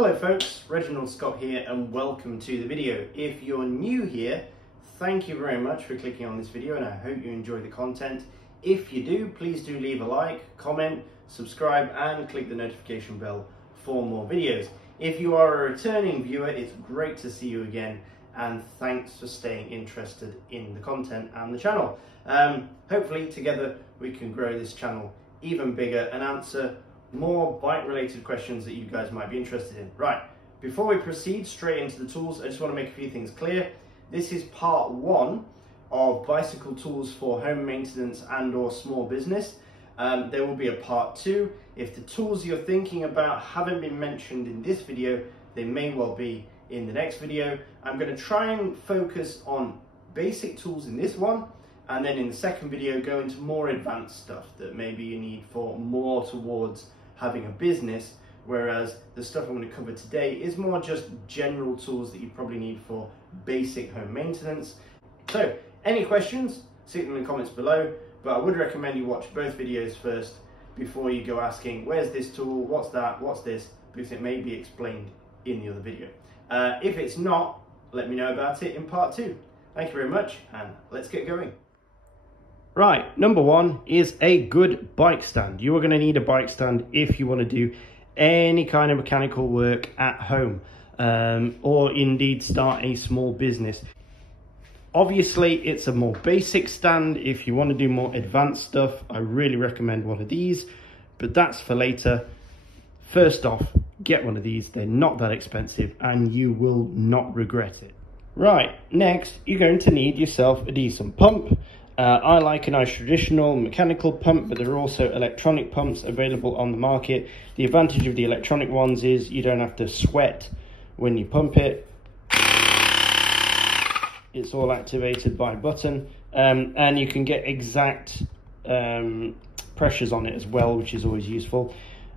Hello folks, Reginald Scott here and welcome to the video. If you're new here, thank you very much for clicking on this video and I hope you enjoy the content. If you do, please do leave a like, comment, subscribe and click the notification bell for more videos. If you are a returning viewer, it's great to see you again and thanks for staying interested in the content and the channel. Hopefully together we can grow this channel even bigger and answer more bike related questions that you guys might be interested in. Right, before we proceed straight into the tools, I just want to make a few things clear. This is part one of bicycle tools for home maintenance and or small business. There will be a part two. If the tools you're thinking about haven't been mentioned in this video, they may well be in the next video. I'm going to try and focus on basic tools in this one, and then in the second video go into more advanced stuff that maybe you need for more towards having a business, whereas the stuff I'm going to cover today is more just general tools that you probably need for basic home maintenance. So any questions, see them in the comments below, but I would recommend you watch both videos first before you go asking where's this tool, what's that, what's this, because it may be explained in the other video. If it's not, let me know about it in part two. Thank you very much and let's get going. Right, number one is a good bike stand. You are going to need a bike stand if you want to do any kind of mechanical work at home, or indeed start a small business. Obviously, it's a more basic stand. If you want to do more advanced stuff, I really recommend one of these, but that's for later. First off, get one of these. They're not that expensive and you will not regret it. Right, next, you're going to need yourself a decent pump. I like a nice traditional mechanical pump, but there are also electronic pumps available on the market. The advantage of the electronic ones is you don't have to sweat when you pump it. It's all activated by a button, and you can get exact pressures on it as well, which is always useful.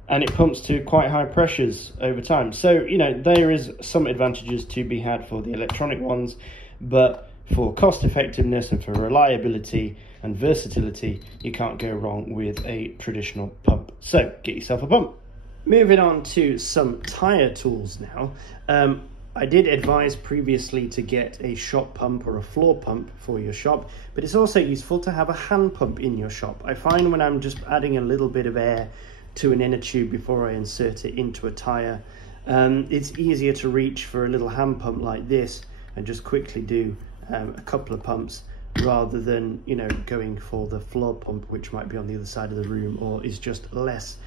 And it pumps to quite high pressures over time. So, you know, there is some advantages to be had for the electronic ones, but for cost effectiveness and for reliability and versatility, you can't go wrong with a traditional pump. So get yourself a pump. Moving on to some Tyre tools now. I did advise previously to get a shop pump or a floor pump for your shop, but it's also useful to have a hand pump in your shop. I find when I'm just adding a little bit of air to an inner tube before I insert it into a tyre, it's easier to reach for a little hand pump like this and just quickly do a couple of pumps rather than, you know, going for the floor pump, which might be on the other side of the room or is just less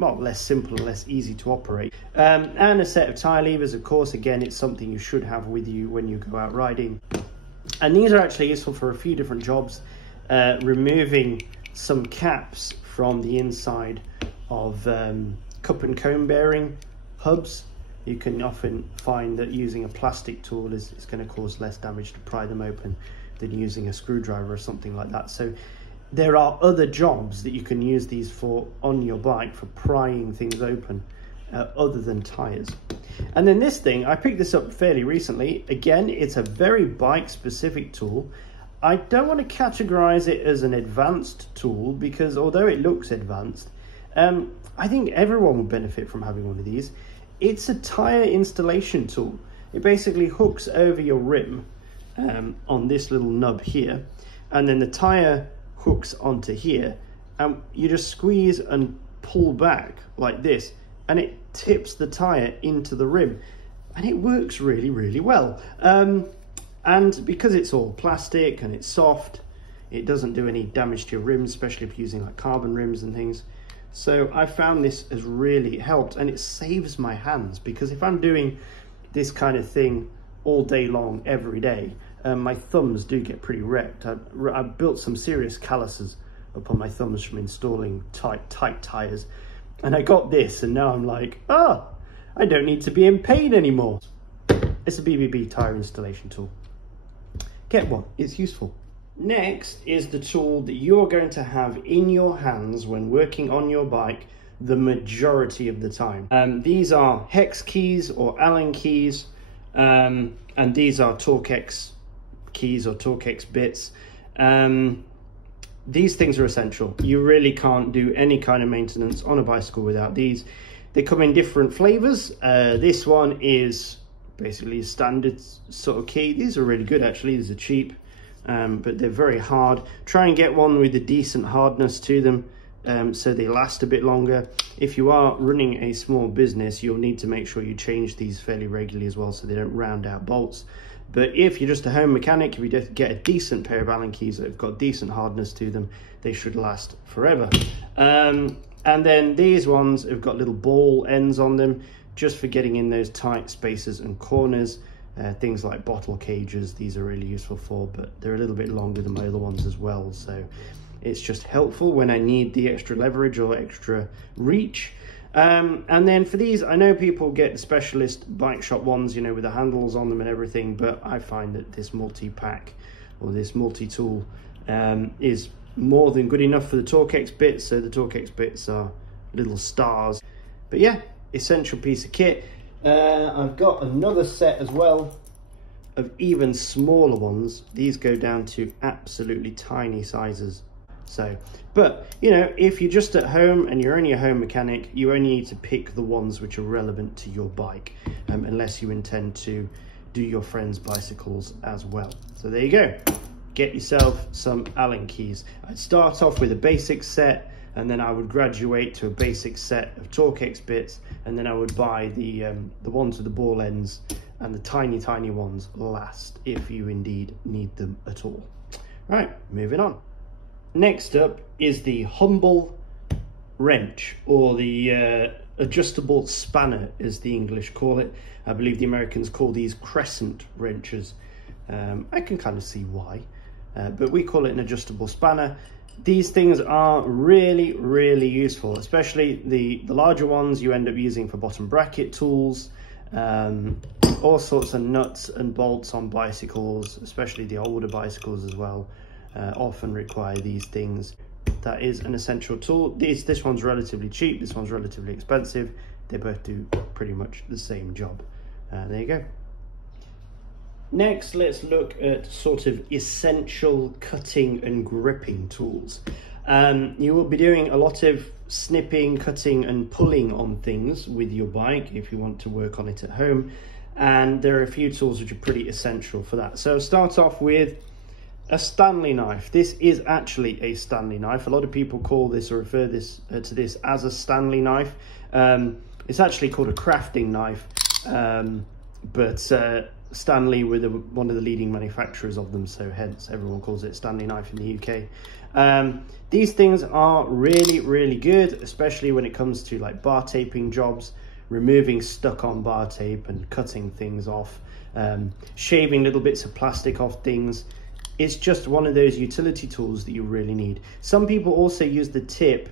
less simple and less easy to operate. And a set of tyre levers, of course. Again, it's something you should have with you when you go out riding, and these are actually useful for a few different jobs. Removing some caps from the inside of cup and cone bearing hubs. You can often find that using a plastic tool is going to cause less damage to pry them open than using a screwdriver or something like that. So there are other jobs that you can use these for on your bike for prying things open other than tyres. And then this thing, I picked this up fairly recently. Again, it's a very bike specific tool. I don't want to categorize it as an advanced tool because although it looks advanced, I think everyone would benefit from having one of these. It's a tyre installation tool. It basically hooks over your rim on this little nub here, and then the tyre hooks onto here, and you just squeeze and pull back like this, and it tips the tyre into the rim, and it works really, really well. And because it's all plastic and it's soft, it doesn't do any damage to your rims, especially if you're using like carbon rims and things. So I found this has really helped, and it saves my hands, because if I'm doing this kind of thing all day long, every day, my thumbs do get pretty wrecked. I've built some serious calluses up on my thumbs from installing tight tyres. And I got this, and now I'm like, oh, I don't need to be in pain anymore. It's a BBB tyre installation tool. Get one, it's useful. Next is the tool that you're going to have in your hands when working on your bike the majority of the time. These are hex keys or Allen keys, and these are Torx keys or Torx bits. These things are essential. You really can't do any kind of maintenance on a bicycle without these. They come in different flavors. This one is basically a standard sort of key. These are really good actually. These are cheap, but they're very hard. Try and get one with a decent hardness to them, so they last a bit longer. If you are running a small business, you'll need to make sure you change these fairly regularly as well, so they don't round out bolts. But if you're just a home mechanic, if you get a decent pair of Allen keys that have got decent hardness to them, they should last forever. And then these ones have got little ball ends on them, just for getting in those tight spaces and corners. Things like bottle cages, these are really useful for, but they're a little bit longer than my other ones as well. So it's just helpful when I need the extra leverage or extra reach. And then for these, I know people get the specialist bike shop ones, you know, with the handles on them and everything, but I find that this multi-pack or this multi-tool is more than good enough for the Torque-X bits. So the Torque-X bits are little stars. But yeah, essential piece of kit. I've got another set as well of even smaller ones. These go down to absolutely tiny sizes. So, but you know, if you're just at home and you're only a home mechanic, you only need to pick the ones which are relevant to your bike, unless you intend to do your friends' bicycles as well. So there you go. Get yourself some Allen keys. I'd start off with a basic set, and then I would graduate to a basic set of Torque-X bits, and then I would buy the ones with the ball ends, and the tiny ones last, if you indeed need them at all. Right, moving on. Next up is the humble wrench, or the adjustable spanner, as the English call it. I believe the Americans call these crescent wrenches. I can kind of see why, but we call it an adjustable spanner. These things are really useful, especially the larger ones you end up using for bottom bracket tools, all sorts of nuts and bolts on bicycles, especially the older bicycles as well. Often require these things. That is an essential tool. This one's relatively cheap, this one's relatively expensive. They both do pretty much the same job. There you go. Next, let's look at sort of essential cutting and gripping tools. You will be doing a lot of snipping, cutting and pulling on things with your bike if you want to work on it at home. And there are a few tools which are pretty essential for that. So start off with a Stanley knife. This is actually a Stanley knife. A lot of people call this or refer this to this as a Stanley knife. It's actually called a crafting knife, but Stanley were one of the leading manufacturers of them, so hence everyone calls it Stanley knife in the UK. These things are really good, especially when it comes to like bar taping jobs, removing stuck on bar tape and cutting things off, shaving little bits of plastic off things. It's just one of those utility tools that you really need. Some people also use the tip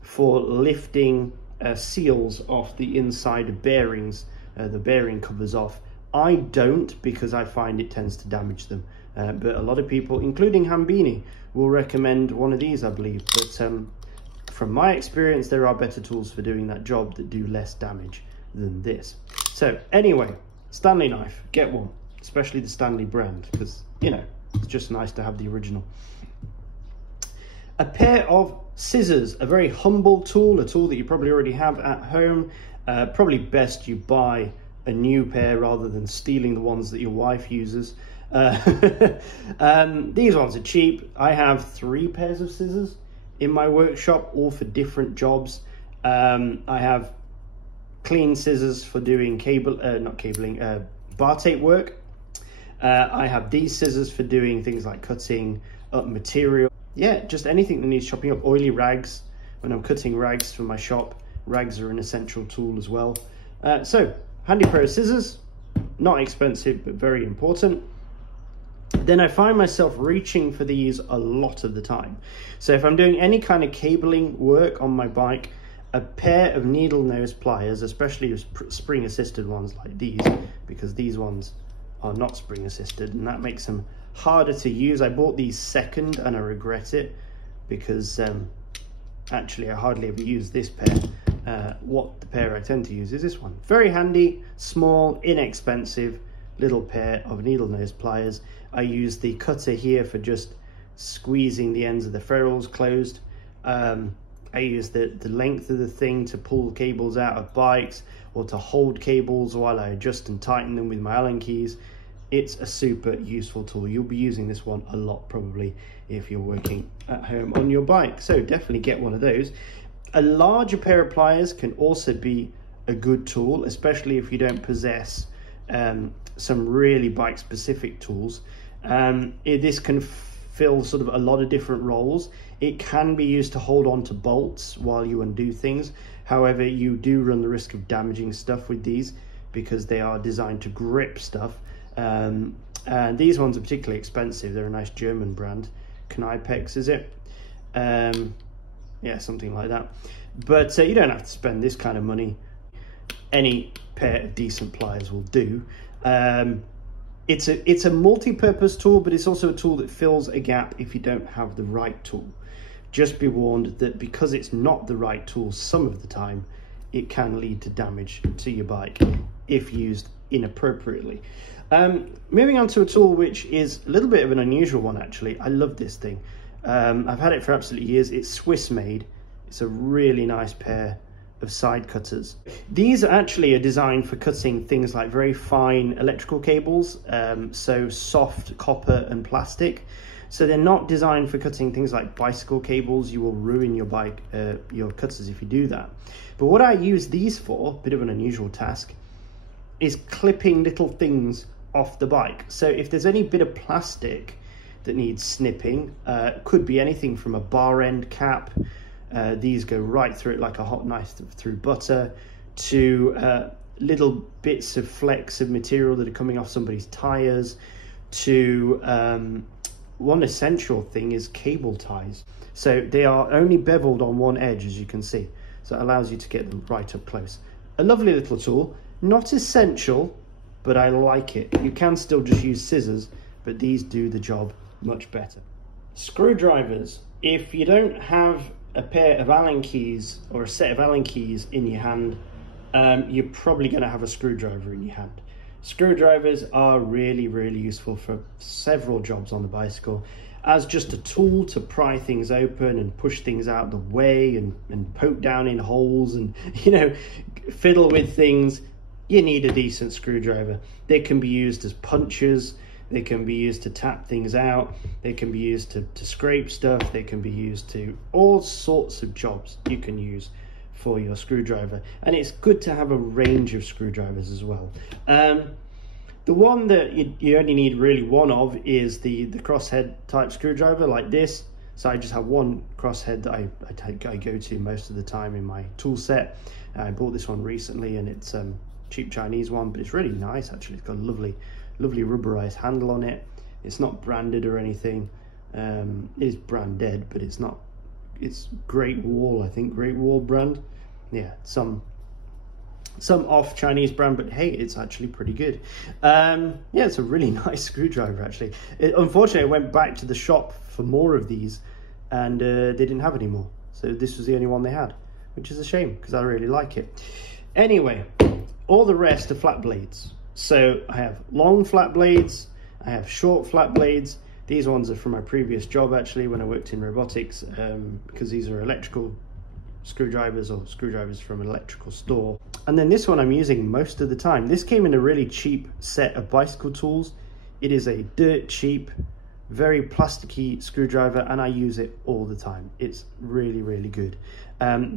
for lifting seals off the inside of bearings, the bearing covers off. I don't, because I find it tends to damage them. But a lot of people, including Hambini, will recommend one of these, I believe. But from my experience, there are better tools for doing that job that do less damage than this. So anyway, Stanley knife, get one, especially the Stanley brand, because, you know, it's just nice to have the original. A pair of scissors, a very humble tool, a tool that you probably already have at home. Probably best you buy a new pair rather than stealing the ones that your wife uses. These ones are cheap. I have 3 pairs of scissors in my workshop, all for different jobs. I have clean scissors for doing bar tape work. I have these scissors for doing things like cutting up material. Yeah, just anything that needs chopping up. Oily rags, when I'm cutting rags for my shop, rags are an essential tool as well. So, handy pair of scissors, not expensive, but very important. Then I find myself reaching for these a lot of the time. So if I'm doing any kind of cabling work on my bike, a pair of needle nose pliers, especially spring assisted ones like these, because these ones are not spring assisted and that makes them harder to use. I bought these second and I regret it, because actually I hardly ever use this pair. What the pair I tend to use is this one. Very handy, small, inexpensive little pair of needle nose pliers. I use the cutter here for just squeezing the ends of the ferrules closed. I use the length of the thing to pull cables out of bikes, or to hold cables while I adjust and tighten them with my Allen keys. It's a super useful tool. You'll be using this one a lot probably if you're working at home on your bike, so definitely get one of those. A larger pair of pliers can also be a good tool, especially if you don't possess some really bike specific tools. This can fill sort of a lot of different roles. It can be used to hold on to bolts while you undo things. However, you do run the risk of damaging stuff with these because they are designed to grip stuff. And these ones are particularly expensive. They're a nice German brand. Knipex, is it? Yeah, something like that. But you don't have to spend this kind of money. Any pair of decent pliers will do. It's a multi-purpose tool, but it's also a tool that fills a gap if you don't have the right tool. Just be warned that because it's not the right tool some of the time, it can lead to damage to your bike if used inappropriately. Moving on to a tool which is a little bit of an unusual one actually. I love this thing. I've had it for absolutely years. It's Swiss made. It's a really nice pair of side cutters. These actually are designed for cutting things like very fine electrical cables, so soft copper and plastic. So they're not designed for cutting things like bicycle cables. You will ruin your bike, your cutters if you do that. But what I use these for, a bit of an unusual task, is clipping little things off the bike. So if there's any bit of plastic that needs snipping, could be anything from a bar end cap, these go right through it like a hot knife through butter, to little bits of flecks of material that are coming off somebody's tires, to one essential thing is cable ties. So they are only beveled on one edge, as you can see. So it allows you to get them right up close. A lovely little tool, not essential, but I like it. You can still just use scissors, but these do the job much better. Screwdrivers. If you don't have a pair of Allen keys or a set of Allen keys in your hand, you're probably going to have a screwdriver in your hand. Screwdrivers are really, really useful for several jobs on the bicycle, as just a tool to pry things open and push things out the way and poke down in holes and, you know, fiddle with things. You need a decent screwdriver. They can be used as punches. They can be used to tap things out. They can be used to scrape stuff. They can be used to all sorts of jobs you can use for your screwdriver. And it's good to have a range of screwdrivers as well. The one that you only need really one of is the crosshead type screwdriver like this. So I just have one crosshead that I go to most of the time in my tool set. I bought this one recently and it's a cheap Chinese one, but it's really nice actually. It's got a lovely rubberized handle on it. It's not branded or anything. It is branded, but it's not. It's Great Wall, I think, Great Wall brand. Yeah, some off Chinese brand, but hey, it's actually pretty good. Yeah, it's a really nice screwdriver actually. Unfortunately, I went back to the shop for more of these and they didn't have any more. So this was the only one they had, which is a shame because I really like it. Anyway, all the rest are flat blades. So I have long flat blades, I have short flat blades. These ones are from my previous job actually when I worked in robotics, because these are electrical screwdrivers or screwdrivers from an electrical store. And then this one I'm using most of the time. This came in a really cheap set of bicycle tools. It is a dirt cheap, very plasticky screwdriver and I use it all the time. It's really, really good.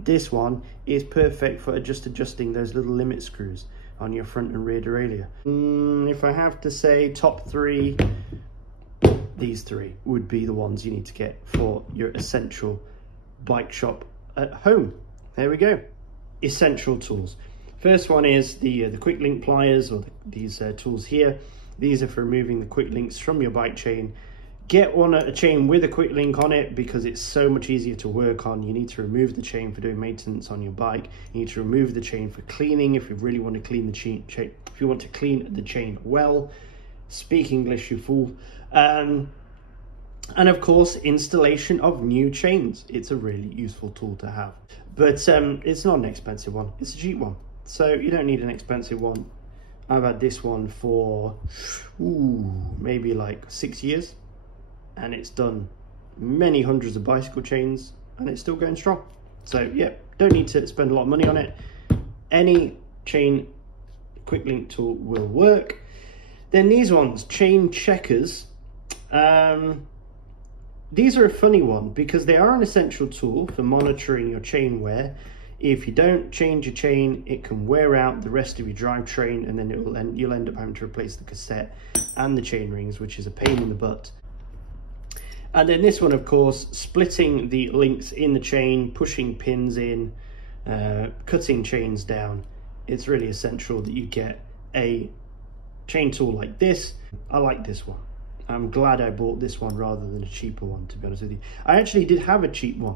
This one is perfect for just adjusting those little limit screws on your front and rear derailleur. If I have to say top three, these three would be the ones you need to get for your essential bike shop at home. There we go. Essential tools. First one is the quick link pliers, or these tools here. These are for removing the quick links from your bike chain. Get a chain with a quick link on it because it's so much easier to work on. You need to remove the chain for doing maintenance on your bike. You need to remove the chain for cleaning if you really want to clean the chain. If you want to clean the chain well, speak English, you fool. And of course, installation of new chains. It's a really useful tool to have, but it's not an expensive one. It's a cheap one, so you don't need an expensive one. I've had this one for maybe like 6 years. And it's done many hundreds of bicycle chains and it's still going strong. So yeah, don't need to spend a lot of money on it. Any chain quick link tool will work. Then these ones, chain checkers. These are a funny one because they are an essential tool for monitoring your chain wear. If you don't change your chain, it can wear out the rest of your drivetrain, and then you'll end up having to replace the cassette and the chain rings, which is a pain in the butt. And then this one, of course, splitting the links in the chain, pushing pins in, cutting chains down. It's really essential that you get a chain tool like this. I like this one. I'm glad I bought this one rather than a cheaper one, to be honest with you. I actually did have a cheap one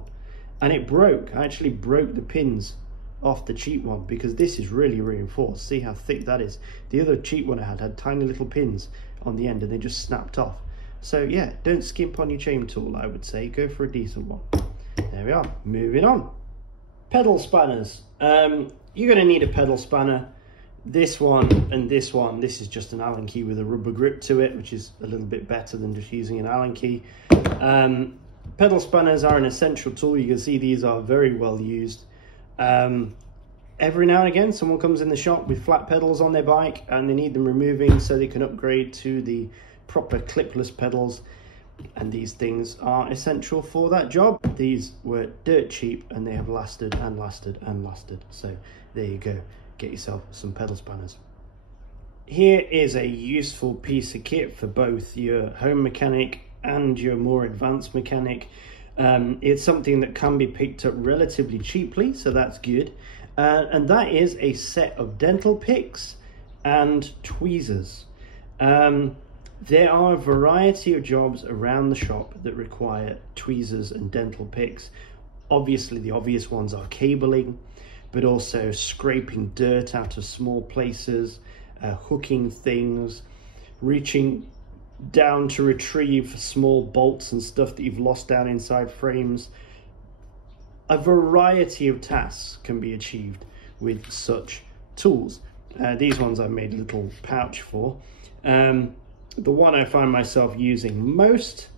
and it broke. I actually broke the pins off the cheap one because this is really reinforced. See how thick that is. The other cheap one I had tiny little pins on the end and they just snapped off. So yeah, don't skimp on your chain tool, I would say. Go for a decent one. There we are, moving on. Pedal spanners. You're gonna need a pedal spanner. This one and this one, this is just an Allen key with a rubber grip to it, which is a little bit better than just using an Allen key. Pedal spanners are an essential tool. You can see these are very well used. Every now and again, someone comes in the shop with flat pedals on their bike and they need them removing so they can upgrade to the proper clipless pedals. And these things are essential for that job. These were dirt cheap and they have lasted and lasted and lasted. So there you go. Get yourself some pedal spanners. Here is a useful piece of kit for both your home mechanic and your more advanced mechanic. It's something that can be picked up relatively cheaply, so that's good. And that is a set of dental picks and tweezers. There are a variety of jobs around the shop that require tweezers and dental picks. Obviously, the obvious ones are cabling, but also scraping dirt out of small places, hooking things, reaching down to retrieve small bolts and stuff that you've lost down inside frames. A variety of tasks can be achieved with such tools. These ones I've made a little pouch for. The one I find myself using most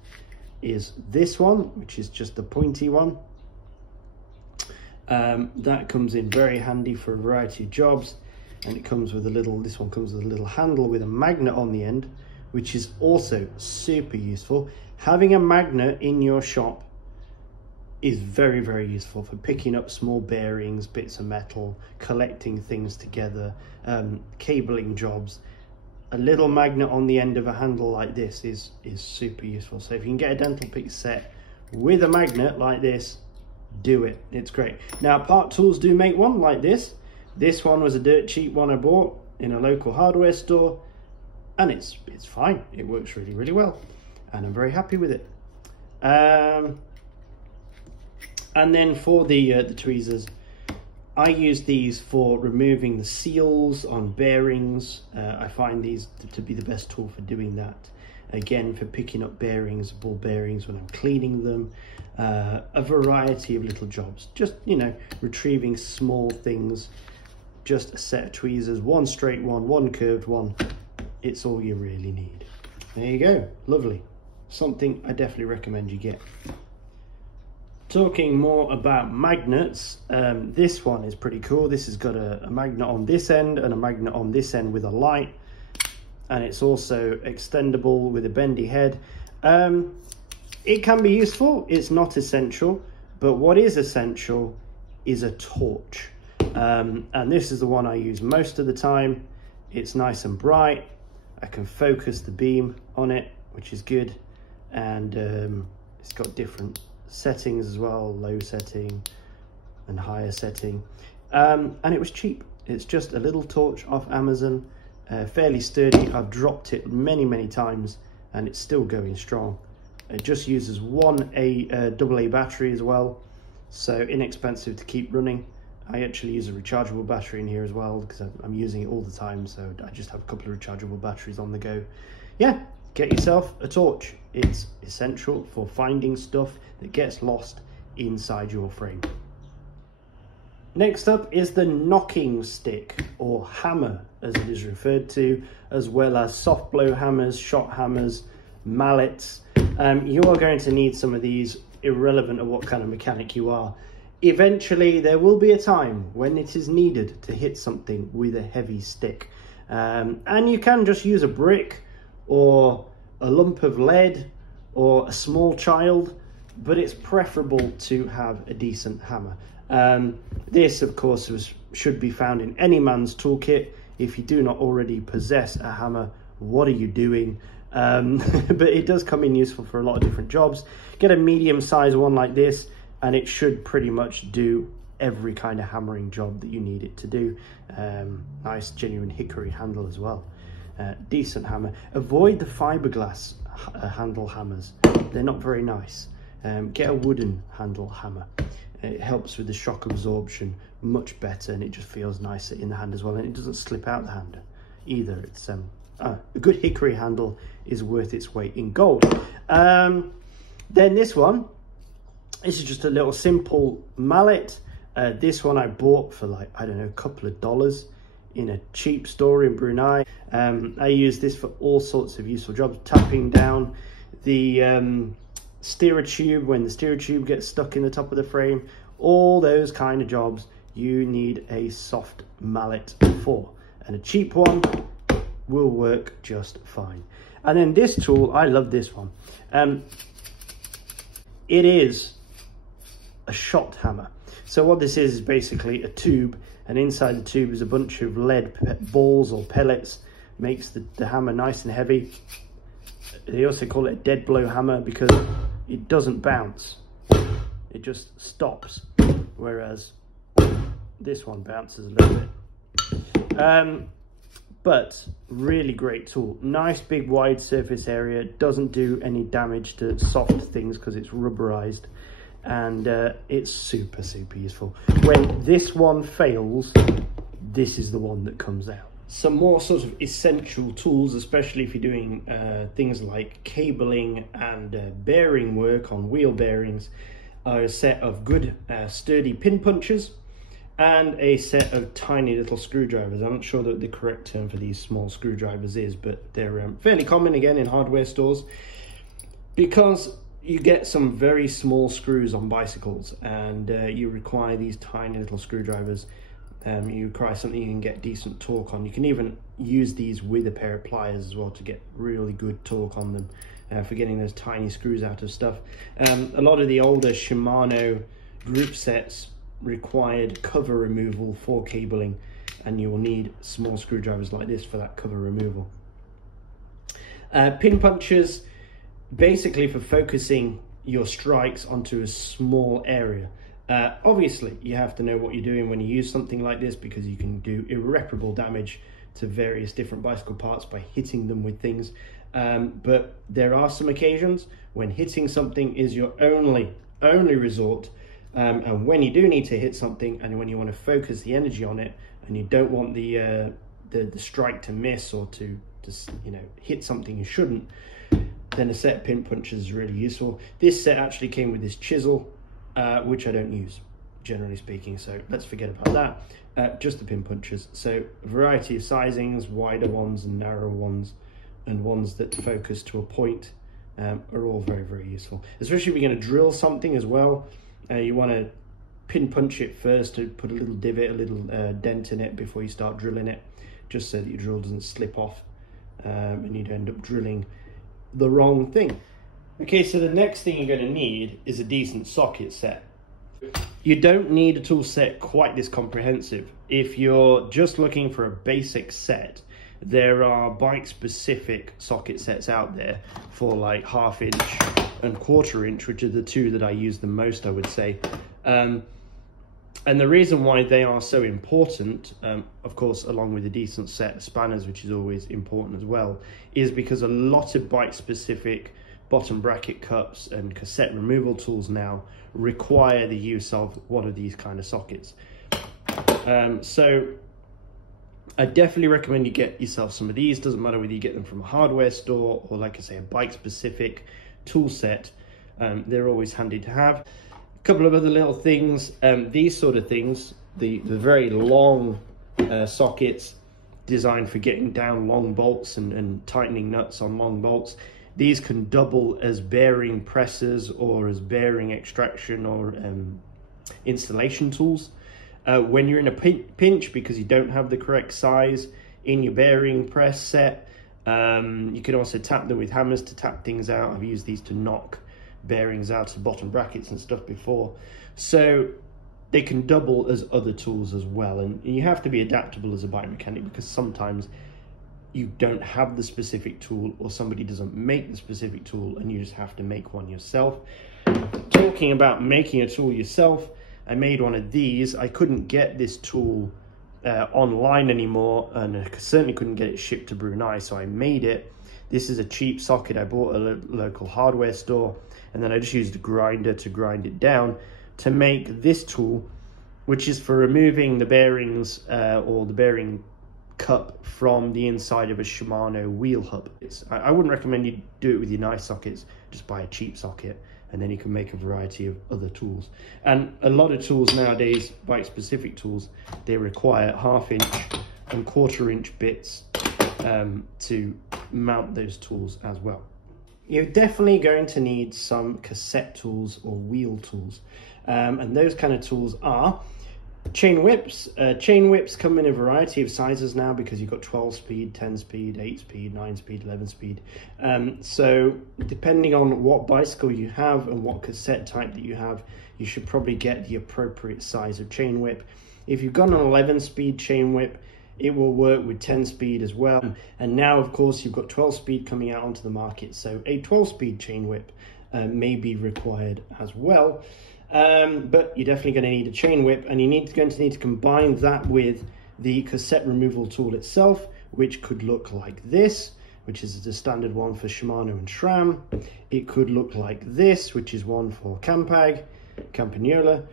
is this one, which is just the pointy one. That comes in very handy for a variety of jobs, and it comes with a little, this one comes with a little handle with a magnet on the end, which is also super useful. Having a magnet in your shop is very, very useful for picking up small bearings, bits of metal, collecting things together, cabling jobs. A little magnet on the end of a handle like this is super useful. So if you can get a dental pick set with a magnet like this, do it. It's great. Now, Part Tools do make one like this. This one was a dirt cheap one I bought in a local hardware store, and it's fine. It works really, really well, and I'm very happy with it. And then for the tweezers, I use these for removing the seals on bearings. I find these to be the best tool for doing that. Again, for picking up bearings, ball bearings when I'm cleaning them. A variety of little jobs. Just, you know, retrieving small things. Just a set of tweezers, one straight one, one curved one. It's all you really need. There you go, lovely. Something I definitely recommend you get. Talking more about magnets, this one is pretty cool. This has got a magnet on this end and a magnet on this end with a light, and it's also extendable with a bendy head. It can be useful, it's not essential, but what is essential is a torch. And this is the one I use most of the time. It's nice and bright. I can focus the beam on it, which is good, and it's got different settings as well, low setting and higher setting, and it was cheap. It's just a little torch off Amazon, fairly sturdy. I've dropped it many times and it's still going strong. It just uses one AA battery as well, so inexpensive to keep running. I actually use a rechargeable battery in here as well because I'm using it all the time, so I just have a couple of rechargeable batteries on the go. Yeah, get yourself a torch. It's essential for finding stuff that gets lost inside your frame. Next up is the knocking stick, or hammer as it is referred to, as well as soft blow hammers, shot hammers, mallets. You are going to need some of these irrelevant of what kind of mechanic you are. eventually there will be a time when it is needed to hit something with a heavy stick. And you can just use a brick or a lump of lead or a small child, but it's preferable to have a decent hammer. This, of course, should be found in any man's toolkit. If you do not already possess a hammer, what are you doing? But it does come in useful for a lot of different jobs. Get a medium-sized one like this, and it should pretty much do every kind of hammering job that you need it to do. Nice genuine hickory handle as well. Decent hammer. Avoid the fiberglass handle hammers. They're not very nice. Get a wooden handle hammer. It helps with the shock absorption much better, and it just feels nicer in the hand as well, and it doesn't slip out the hand either. It's a good hickory handle is worth its weight in gold. Then this one, this is just a little simple mallet. This one I bought for like, I don't know, a couple of dollars in a cheap store in Brunei. I use this for all sorts of useful jobs, tapping down the steerer tube when the steerer tube gets stuck in the top of the frame. All those kind of jobs you need a soft mallet for, and a cheap one will work just fine. And then this tool, I love this one. It is a shot hammer. So what this is basically a tube, and inside the tube is a bunch of lead balls or pellets. Makes the hammer nice and heavy. They also call it a dead blow hammer because it doesn't bounce, it just stops, whereas this one bounces a little bit. But really great tool. Nice big wide surface area, doesn't do any damage to soft things because it's rubberized, and it's super useful. When this one fails, this is the one that comes out. Some more sort of essential tools, especially if you're doing things like cabling and bearing work on wheel bearings, are a set of good sturdy pin punchers and a set of tiny little screwdrivers. I'm not sure that the correct term for these small screwdrivers is, but they're fairly common again in hardware stores, because you get some very small screws on bicycles, and you require these tiny little screwdrivers. You require something you can get decent torque on. You can even use these with a pair of pliers as well to get really good torque on them for getting those tiny screws out of stuff. A lot of the older Shimano group sets required cover removal for cabling, and you will need small screwdrivers like this for that cover removal. Pin punchers, basically for focusing your strikes onto a small area. Obviously, you have to know what you're doing when you use something like this, because you can do irreparable damage to various different bicycle parts by hitting them with things. But there are some occasions when hitting something is your only resort, and when you do need to hit something, and when you want to focus the energy on it, and you don't want the strike to miss or to hit something you shouldn't, then a set of pin punchers is really useful. This set actually came with this chisel, which I don't use, generally speaking, so let's forget about that. Just the pin punchers. So a variety of sizings, wider ones and narrow ones, and ones that focus to a point, are all very useful. Especially if you're going to drill something as well. You want to pin punch it first to put a little divot, a little dent in it before you start drilling it, just so that your drill doesn't slip off and you'd end up drilling the wrong thing. Okay, so the next thing you're going to need is a decent socket set. You don't need a tool set quite this comprehensive. If you're just looking for a basic set, there are bike specific socket sets out there for like 1/2 inch and 1/4 inch, which are the two that I use the most, I would say. And the reason why they are so important, of course, along with a decent set of spanners, which is always important as well, is because a lot of bike specific bottom bracket cups and cassette removal tools now require the use of one of these kind of sockets. So I definitely recommend you get yourself some of these. Doesn't matter whether you get them from a hardware store or, like I say, a bike specific tool set. They're always handy to have. A couple of other little things, these sort of things, the very long sockets designed for getting down long bolts and tightening nuts on long bolts. These can double as bearing pressers or as bearing extraction or installation tools. When you're in a pinch because you don't have the correct size in your bearing press set, you can also tap them with hammers to tap things out. I've used these to knock bearings out of bottom brackets and stuff before. So they can double as other tools as well. And you have to be adaptable as a bike mechanic, because sometimes you don't have the specific tool, or somebody doesn't make the specific tool, and you just have to make one yourself. Talking about making a tool yourself, I made one of these. I couldn't get this tool online anymore, and I certainly couldn't get it shipped to Brunei, so I made it. This is a cheap socket I bought at a local hardware store, and then I just used a grinder to grind it down to make this tool, which is for removing the bearings or the bearing cup from the inside of a Shimano wheel hub. I wouldn't recommend you do it with your nice sockets. Just buy a cheap socket, and then you can make a variety of other tools. And a lot of tools nowadays, bike specific tools, they require 1/2 inch and 1/4 inch bits to mount those tools as well. You're definitely going to need some cassette tools or wheel tools, and those kind of tools are chain whips. Chain whips come in a variety of sizes now, because you've got 12 speed, 10 speed, 8 speed, 9 speed, 11 speed. So depending on what bicycle you have and what cassette type that you have, you should probably get the appropriate size of chain whip. If you've got an 11 speed chain whip, it will work with 10 speed as well. And now, of course, you've got 12 speed coming out onto the market, so a 12 speed chain whip may be required as well. But you're definitely going to need a chain whip, and you're going to need to combine that with the cassette removal tool itself, which could look like this, which is the standard one for Shimano and SRAM. It could look like this, which is one for Campagnola.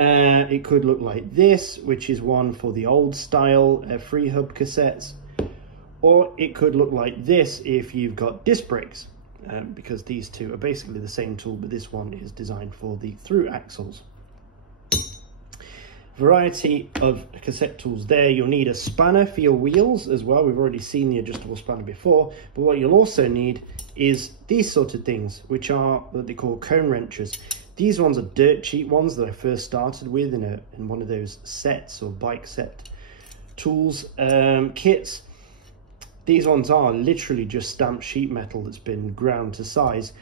It could look like this, which is one for the old style free hub cassettes. Or it could look like this if you've got disc brakes, because these two are basically the same tool, but this one is designed for the through axles. Variety of cassette tools there. You'll need a spanner for your wheels as well. We've already seen the adjustable spanner before, but what you'll also need is these sort of things, which are what they call cone wrenches. These ones are dirt cheap ones that I first started with in one of those sets or bike set tools kits. These ones are literally just stamped sheet metal that's been ground to size.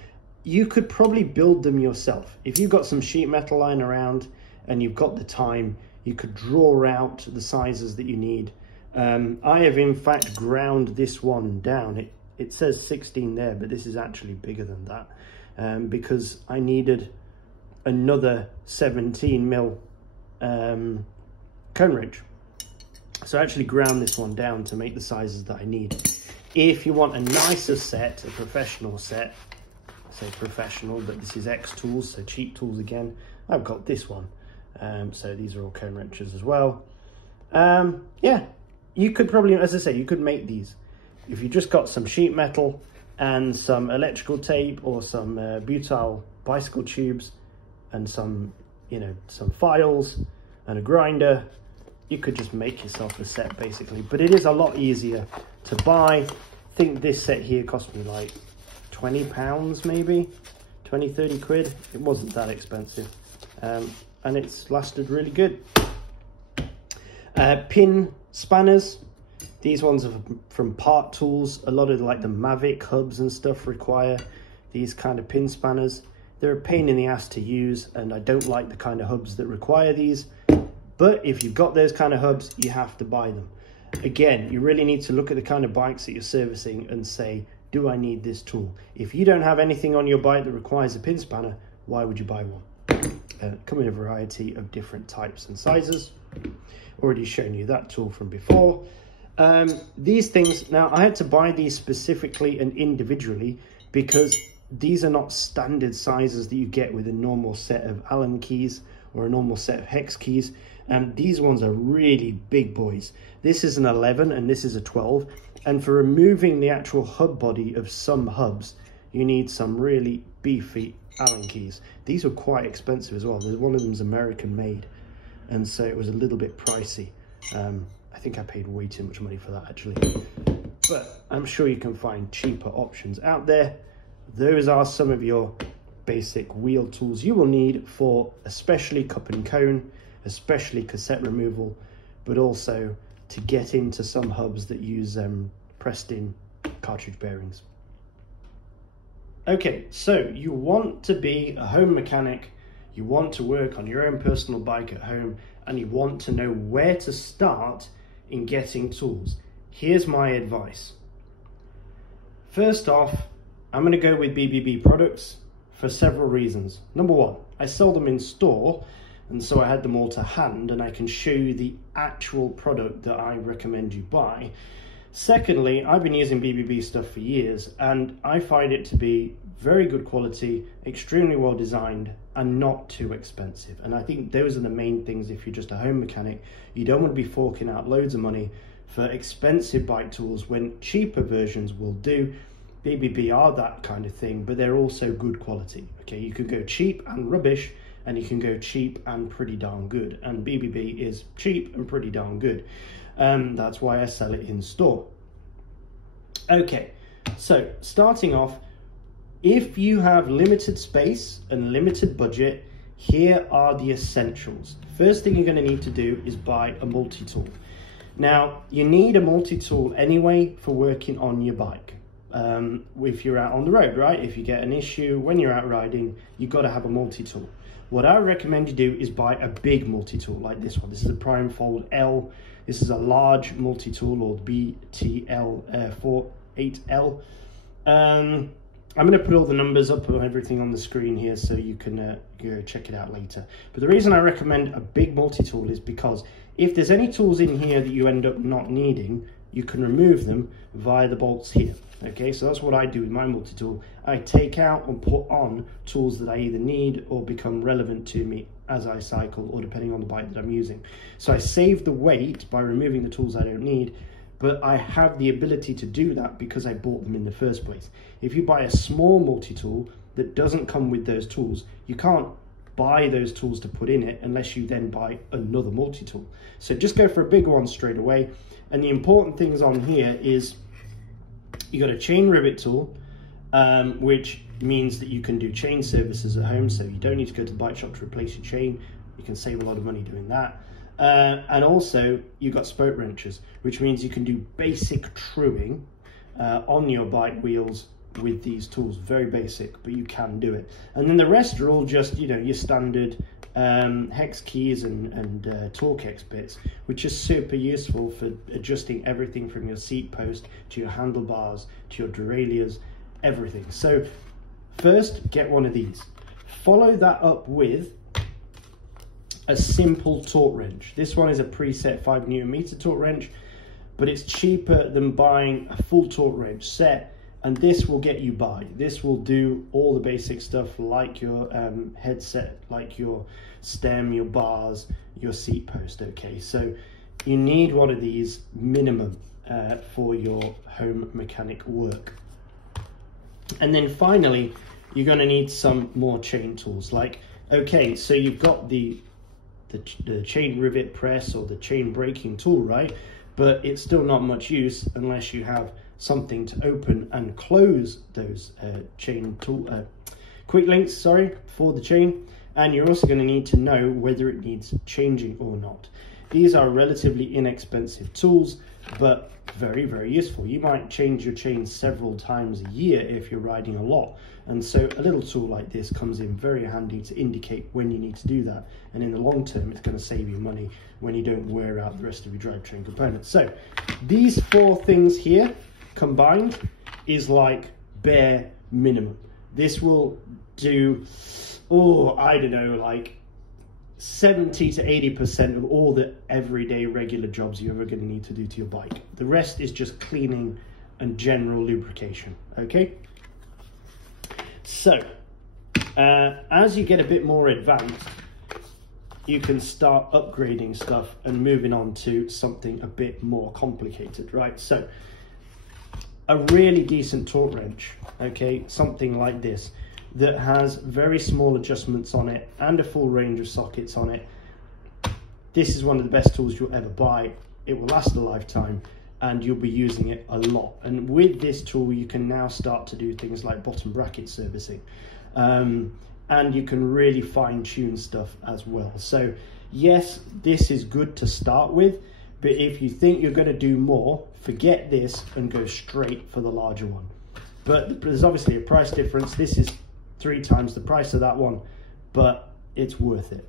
You could probably build them yourself. If you've got some sheet metal lying around and you've got the time, you could draw out the sizes that you need. I have in fact ground this one down. It says 16 there, but this is actually bigger than that, because I needed another 17 mil cone wrench. So I actually ground this one down to make the sizes that I need. If you want a nicer set, a professional set, I say professional, but this is X tools, so cheap tools again, I've got this one. So these are all cone wrenches as well. Yeah, you could probably, as I say, you could make these. If you just got some sheet metal and some electrical tape or some butyl bicycle tubes and some, some files and a grinder, you could just make yourself a set basically. But it is a lot easier to buy. I think this set here cost me like £20 maybe, 20, 30 quid. It wasn't that expensive. And it's lasted really good. Pin spanners. These ones are from Part Tools. A lot of like the Mavic hubs and stuff require these kind of pin spanners. They're a pain in the ass to use, and I don't like the kind of hubs that require these. But if you've got those kind of hubs, you have to buy them. Again, you really need to look at the kind of bikes that you're servicing and say, do I need this tool? If you don't have anything on your bike that requires a pin spanner, why would you buy one? Come in a variety of different types and sizes. Already shown you that tool from before. These things, now I had to buy these specifically and individually because these are not standard sizes that you get with a normal set of Allen keys or a normal set of hex keys. These ones are really big boys. This is an 11 and this is a 12. And for removing the actual hub body of some hubs, you need some really beefy Allen keys. These were quite expensive as well. One of them's American made, and so it was a little bit pricey. I think I paid way too much money for that actually, but I'm sure you can find cheaper options out there. Those are some of your basic wheel tools you will need for especially cup and cone, especially cassette removal, but also to get into some hubs that use pressed in cartridge bearings. Okay, so you want to be a home mechanic, you want to work on your own personal bike at home, and you want to know where to start in getting tools. Here's my advice. First off, I'm going to go with BBB products for several reasons. Number one, I sell them in store, and so I had them all to hand, and I can show you the actual product that I recommend you buy. Secondly, I've been using BBB stuff for years, and I find it to be very good quality, extremely well designed, and not too expensive. And I think those are the main things if you're just a home mechanic. You don't want to be forking out loads of money for expensive bike tools when cheaper versions will do. BBB are that kind of thing, but they're also good quality. Okay, you can go cheap and rubbish, and you can go cheap and pretty darn good. And BBB is cheap and pretty darn good. That's why I sell it in store. Okay, so starting off, if you have limited space and limited budget, here are the essentials. First thing you're going to need to do is buy a multi-tool. Now, you need a multi-tool anyway for working on your bike. If you're out on the road, right? If you get an issue when you're out riding, you've got to have a multi-tool. What I recommend you do is buy a big multi-tool like this one. This is a Prime Fold L. This is a large multi-tool, or BTL-8L. I'm going to put all the numbers up and everything on the screen here so you can go check it out later. But the reason I recommend a big multi-tool is because if there's any tools in here that you end up not needing, you can remove them via the bolts here. Okay, so that's what I do with my multi-tool. I take out and put on tools that I either need or become relevant to me as I cycle, or depending on the bike that I'm using. So I save the weight by removing the tools I don't need, but I have the ability to do that because I bought them in the first place. If you buy a small multi-tool that doesn't come with those tools, you can't buy those tools to put in it unless you then buy another multi-tool. So just go for a big one straight away. And the important things on here is you got a chain rivet tool, which means that you can do chain services at home, so you don't need to go to the bike shop to replace your chain. You can save a lot of money doing that. And also you've got spoke wrenches, which means you can do basic truing on your bike wheels with these tools. Very basic, but you can do it. And then the rest are all just, you know, your standard hex keys and Torque-X bits, which is super useful for adjusting everything from your seat post to your handlebars to your derailleurs, everything. So first, get one of these. Follow that up with a simple torque wrench. This one is a preset 5Nm torque wrench, but it's cheaper than buying a full torque wrench set, and this will get you by. This will do all the basic stuff like your headset, like your stem, your bars, your seat post. Okay, so you need one of these minimum for your home mechanic work. And then finally, you're going to need some more chain tools. Like, okay, so you've got the chain rivet press or the chain breaking tool, right? But it's still not much use unless you have something to open and close those chain tool quick links, sorry, for the chain. And you're also going to need to know whether it needs changing or not. These are relatively inexpensive tools, but very, very useful. You might change your chain several times a year if you're riding a lot. And so a little tool like this comes in very handy to indicate when you need to do that. And in the long term, it's going to save you money when you don't wear out the rest of your drivetrain components. So these four things here combined is like bare minimum. This will do, I don't know, like 70 to 80% of all the everyday regular jobs you're ever going to need to do to your bike. The rest is just cleaning and general lubrication, okay? So, as you get a bit more advanced, you can start upgrading stuff and moving on to something a bit more complicated, right? So, a really decent torque wrench, okay, something like this, that has very small adjustments on it and a full range of sockets on it. This is one of the best tools you'll ever buy. It will last a lifetime and you'll be using it a lot. And with this tool, you can now start to do things like bottom bracket servicing. and you can really fine tune stuff as well. So yes, this is good to start with, but if you think you're going to do more, forget this and go straight for the larger one. But there's obviously a price difference. This is 3 times the price of that one, but it's worth it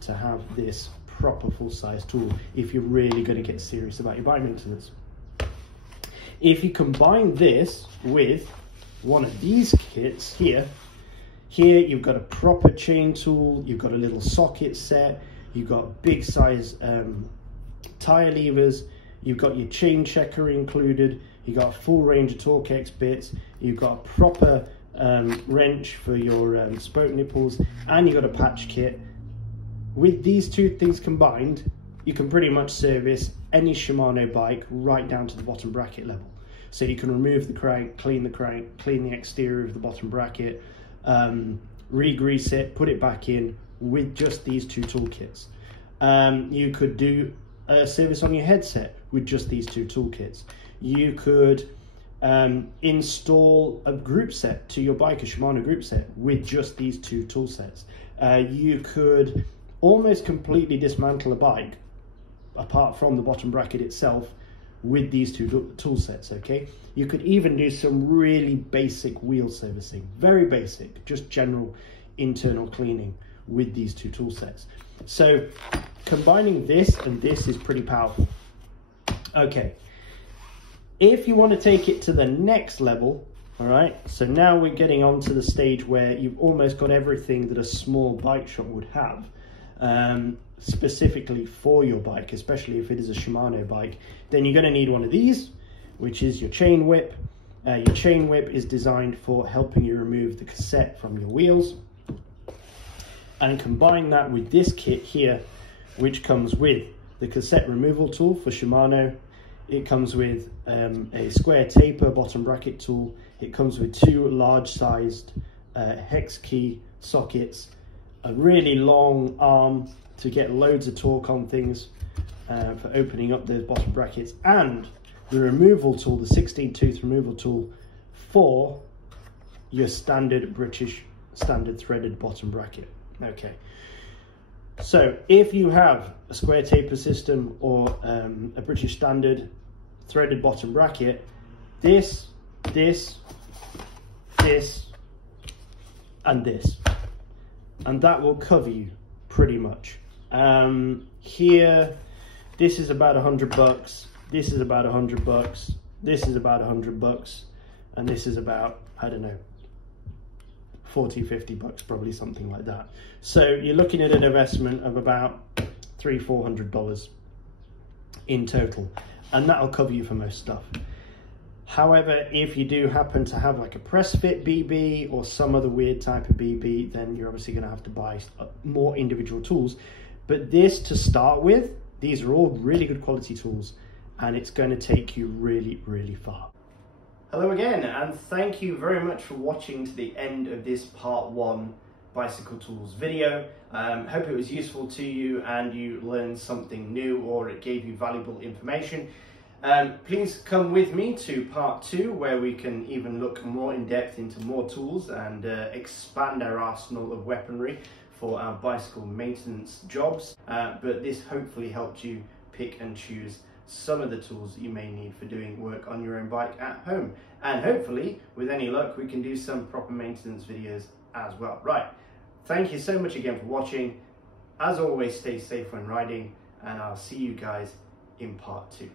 to have this proper full-size tool if you're really going to get serious about your bike maintenance. If you combine this with one of these kits here you've got a proper chain tool, you've got a little socket set, you've got big size tire levers, you've got your chain checker included, you've got a full range of Torque-X bits, you've got a proper wrench for your spoke nipples, and you've got a patch kit. With these 2 things combined, you can pretty much service any Shimano bike right down to the bottom bracket level. So you can remove the crank, clean the exterior of the bottom bracket, re-grease it, put it back in with just these 2 toolkits. You could do a service on your headset with just these 2 toolkits. You could install a group set to your bike, a Shimano group set, with just these 2 tool sets. You could almost completely dismantle a bike apart from the bottom bracket itself with these 2 tool sets. Okay, you could even do some really basic wheel servicing, very basic, just general internal cleaning with these 2 tool sets. So combining this and this is pretty powerful. Okay, if you want to take it to the next level, all right, so now we're getting on to the stage where you've almost got everything that a small bike shop would have, specifically for your bike, especially if it is a Shimano bike. Then you're going to need one of these, which is your chain whip. Your chain whip is designed for helping you remove the cassette from your wheels. And combine that with this kit here, which comes with the cassette removal tool for Shimano. It comes with a square taper bottom bracket tool. It comes with 2 large-sized hex key sockets, a really long arm to get loads of torque on things for opening up those bottom brackets, and the removal tool, the 16-tooth removal tool for your standard British standard threaded bottom bracket. Okay, so if you have a square taper system or a British standard threaded bottom bracket, this, and this, and that will cover you pretty much. Here, this is about $100, this is about $100, this is about $100, and this is about, I don't know, 40-50 bucks, probably something like that. So you're looking at an investment of about $300-400 in total, and that'll cover you for most stuff. However, if you do happen to have like a press fit BB or some other weird type of BB, then you're obviously going to have to buy more individual tools. But this, to start with, these are all really good quality tools, and it's going to take you really, really far. Hello again, and thank you very much for watching to the end of this part 1 bicycle tools video. Hope it was useful to you and you learned something new, or it gave you valuable information. Please come with me to part 2, where we can even look more in depth into more tools and expand our arsenal of weaponry for our bicycle maintenance jobs. But this hopefully helped you pick and choose some of the tools that you may need for doing work on your own bike at home. And hopefully, with any luck, we can do some proper maintenance videos as well. Right, thank you so much again for watching. As always, stay safe when riding, and I'll see you guys in part 2.